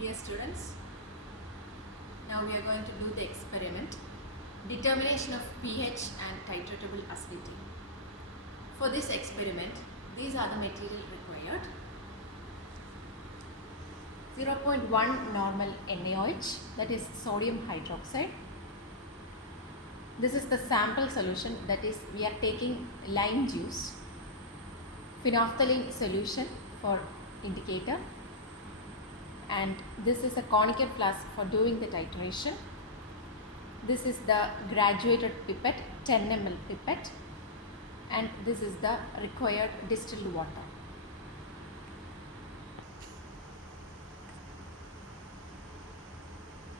Dear students, now we are going to do the experiment, determination of pH and titratable acidity. For this experiment, these are the material required. 0.1 normal NaOH, that is sodium hydroxide. This is the sample solution, that is we are taking lime juice, phenolphthalein solution for indicator, and this is a conical flask for doing the titration. This is the graduated pipette, 10 ml pipette, and this is the required distilled water.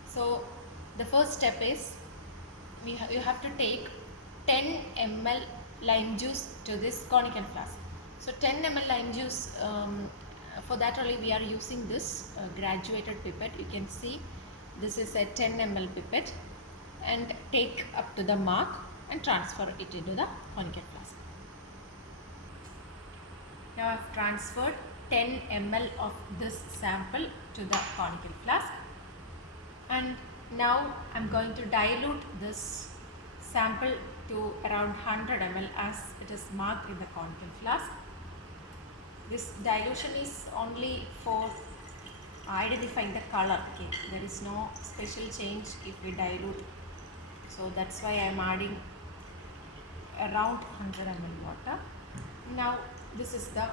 So the first step is you have to take 10 ml lime juice to this conical flask. So 10 ml lime juice, for that only we are using this graduated pipette. You can see this is a 10 ml pipette, and take up to the mark and transfer it into the conical flask. Now I have transferred 10 ml of this sample to the conical flask, and now I am going to dilute this sample to around 100 ml as it is marked in the conical flask. This dilution is only for identifying the color. Okay, there is no special change if we dilute, so that's why I am adding around 100 ml water. Now this is the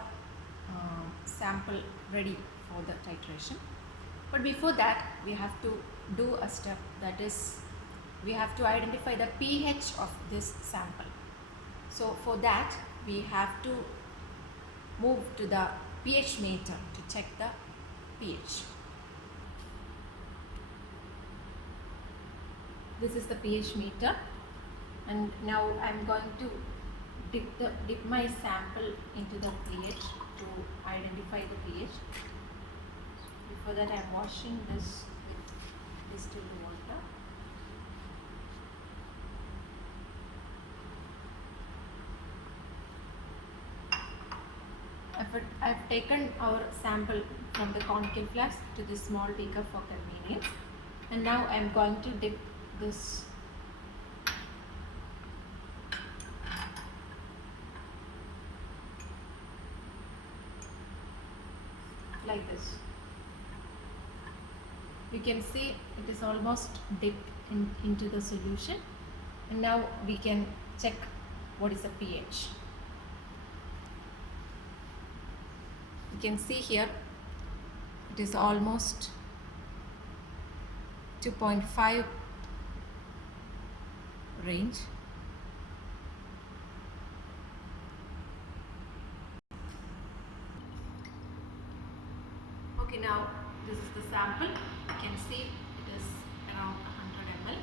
sample ready for the titration, but before that we have to do a step, that is we have to identify the pH of this sample. So for that we have to move to the pH meter to check the pH. This is the pH meter, and now I am going to dip my sample into the pH to identify the pH. Before that I am washing this with distilled water. I have taken our sample from the conical flask to this small beaker for convenience, and now I am going to dip this like this. You can see it is almost dipped into the solution, and now we can check what is the pH. You can see here it is almost 2.5 range. Okay, now this is the sample. You can see it is around 100 ml.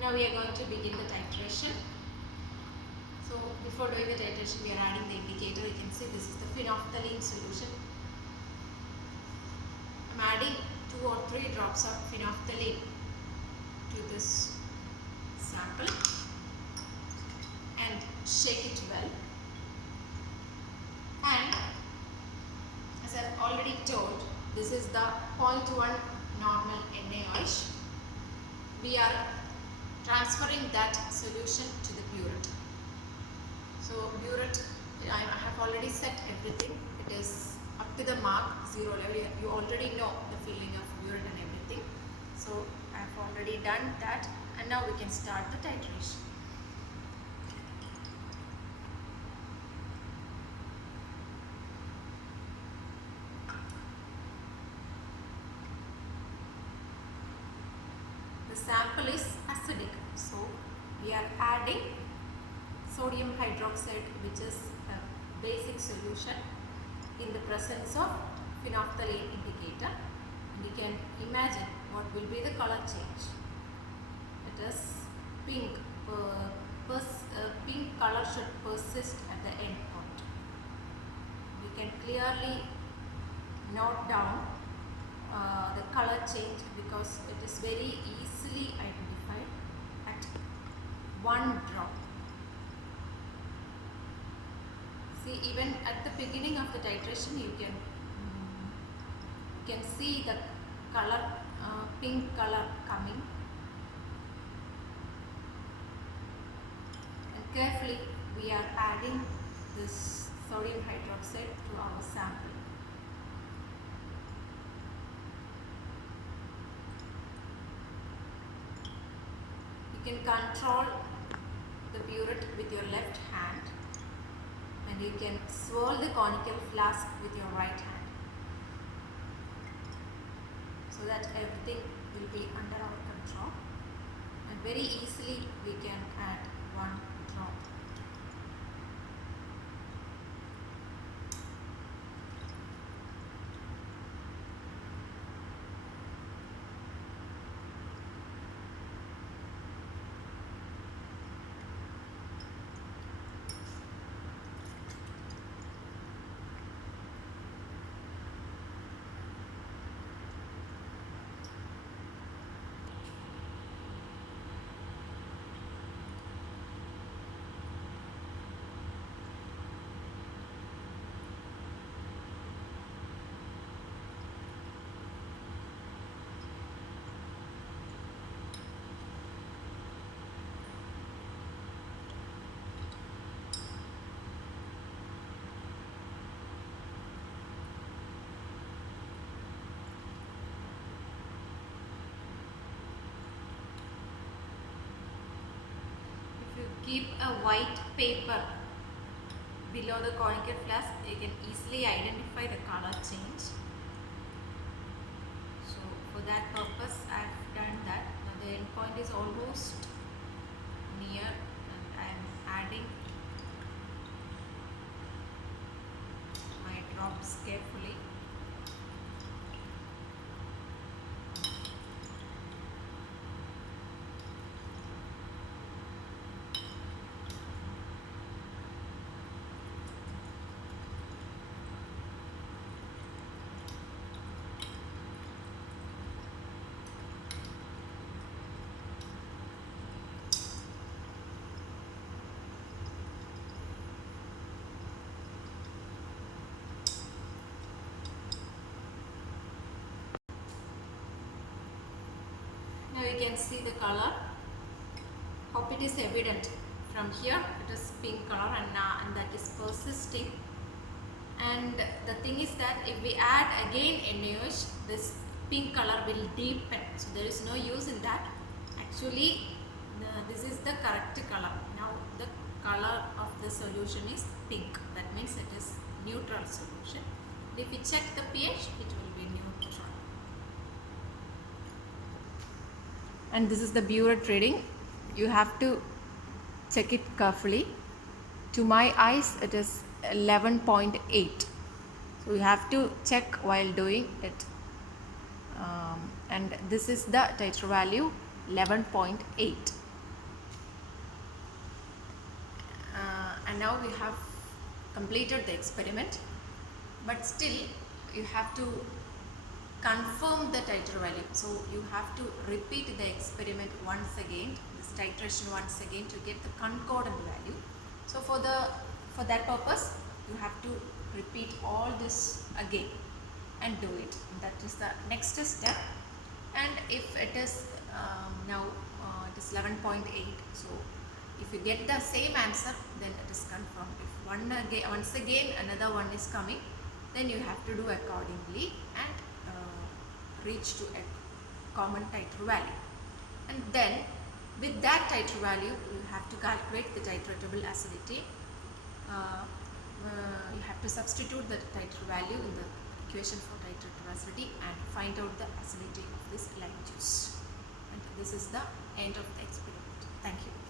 Now we are going to begin the titration. So before doing the titration, we are adding the indicator. You can see this is the phenolphthalein solution. I am adding 2 or 3 drops of phenolphthalein to this sample and shake it well. And as I have already told, this is the 0.1 normal NaOH. We are transferring that solution to the burette. So burette, I have already set everything. It is up to the mark, 0 level. You already know the filling of burette and everything. So I have already done that, and now we can start the titration. The sample is acidic, so we are adding sodium hydroxide, which is a basic solution, in the presence of phenolphthalein indicator. And you can imagine what will be the color change. It is pink. Pink color should persist at the end point. We can clearly note down the color change because it is very easily identified at 1 drop. See, even at the beginning of the titration you can see the color, pink color coming. And carefully we are adding this sodium hydroxide to our sample. You can control the burette with your left hand, and you can swirl the conical flask with your right hand, so that everything will be under our control, and very easily we can add one drop. If you keep a white paper below the conical flask, you can easily identify the color change. So for that purpose I have done that. Now the end point is almost near, and I am adding my drops carefully. Now you can see the color. Hope it is evident. From here it is pink color, and that is persisting. And the thing is that if we add again NaOH, this pink color will deepen. So there is no use in that. Actually, this is the correct color. Now the color of the solution is pink. That means it is neutral solution. If we check the pH, it will be neutral. And this is the burette reading. You have to check it carefully. To my eyes it is 11.8. So you have to check while doing it. And this is the titer value, 11.8. And now we have completed the experiment, but still you have to confirm the titer value. So you have to repeat the experiment once again, this titration once again, to get the concordant value. So for that purpose you have to repeat all this again and do it. That is the next step. And if it is now it is 11.8, so if you get the same answer, then it is confirmed. If once again another one is coming, then you have to do accordingly and reach to a common titer value. And then with that titer value you have to calculate the titratable acidity. You have to substitute the titer value in the equation for titratable acidity and find out the acidity of this lime juice. And this is the end of the experiment. Thank you.